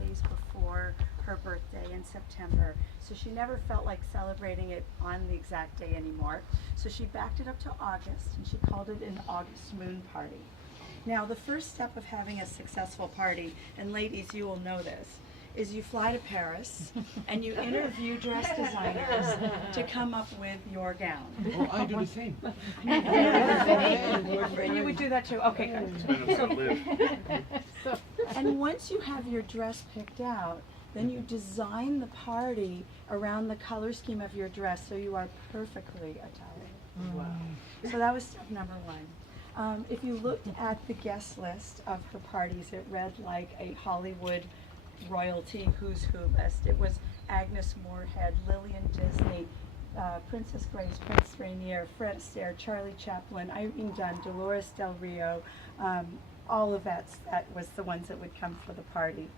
days before her birthday in September, so she never felt like celebrating it on the exact day anymore. So she backed it up to August, and she called it an August Moon Party. Now, the first step of having a successful party, and ladies, you will know this, is you fly to Paris and you interview dress designers to come up with your gown. Oh, I do the same. You would do that too? Okay, good. And once you have your dress picked out, then you design the party around the color scheme of your dress so you are perfectly attired. Wow. So that was step number one. If you looked at the guest list of her parties, it read like a Hollywood royalty who's who list. It was Agnes Moorehead, Lillian Disney, Princess Grace, Prince Rainier, Fred Astaire, Charlie Chaplin, Irene Dunne, Dolores Del Rio, all of that was the ones that would come for the party.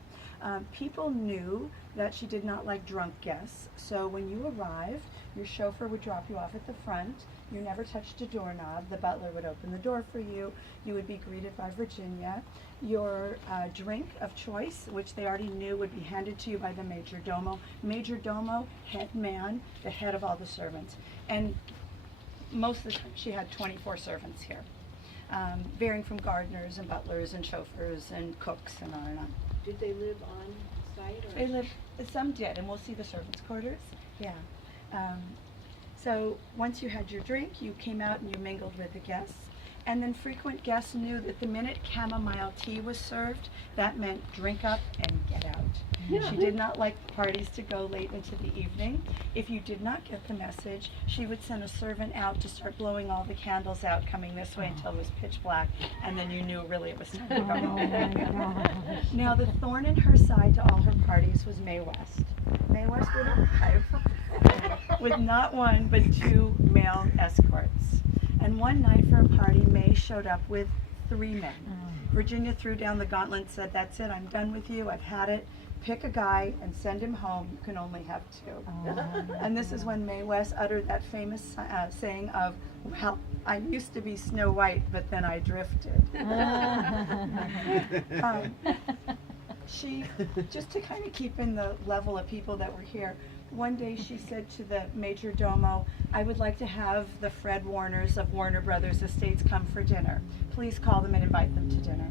People knew that she did not like drunk guests, so when you arrived, your chauffeur would drop you off at the front. You never touched a doorknob. The butler would open the door for you. You would be greeted by Virginia. Your drink of choice, which they already knew, would be handed to you by the major domo. Major domo, head man, the head of all the servants. And most of the time she had 24 servants here, varying from gardeners and butlers and chauffeurs and cooks and on and on. Did they live on site? Or? They lived, some did, and we'll see the servants' quarters. Yeah. So once you had your drink, you came out and you mingled with the guests. And then frequent guests knew that the minute chamomile tea was served, that meant drink up and get out. She did not like parties to go late into the evening. If you did not get the message, she would send a servant out to start blowing all the candles out, coming this way until it was pitch black, and then you knew really it was time to go. Now, the thorn in her side to all her parties was Mae West. Mae West would arrive with not one but two male escorts. And one night for a party, Mae showed up with 3 men. Virginia threw down the gauntlet and said, "That's it, I'm done with you, I've had it. Pick a guy and send him home, you can only have 2. And this is when Mae West uttered that famous saying of, "Well, I used to be Snow White, but then I drifted." She, just to kind of keep in the level of people that were here, one day she said to the major domo, "I would like to have the Fred Warners of Warner Brothers Estates come for dinner. Please call them and invite them to dinner."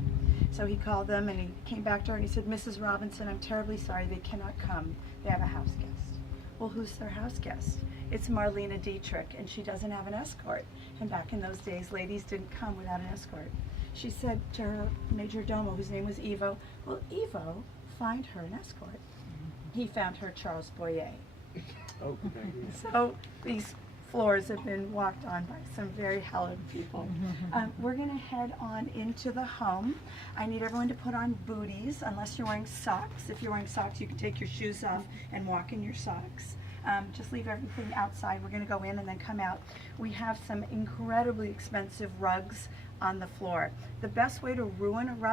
So he called them and he came back to her and he said, "Mrs. Robinson, I'm terribly sorry, they cannot come. They have a house guest." Well, who's their house guest? It's Marlene Dietrich, and she doesn't have an escort. And back in those days, ladies didn't come without an escort. She said to her major domo, whose name was Evo, "Well, Evo, find her an escort." He found her Charles Boyer. Oh, So these floors have been walked on by some very hallowed people. We're going to head on into the home. I need everyone to put on booties, unless you're wearing socks. If you're wearing socks, you can take your shoes off and walk in your socks. Just leave everything outside. We're going to go in and then come out. We have some incredibly expensive rugs on the floor. The best way to ruin a rug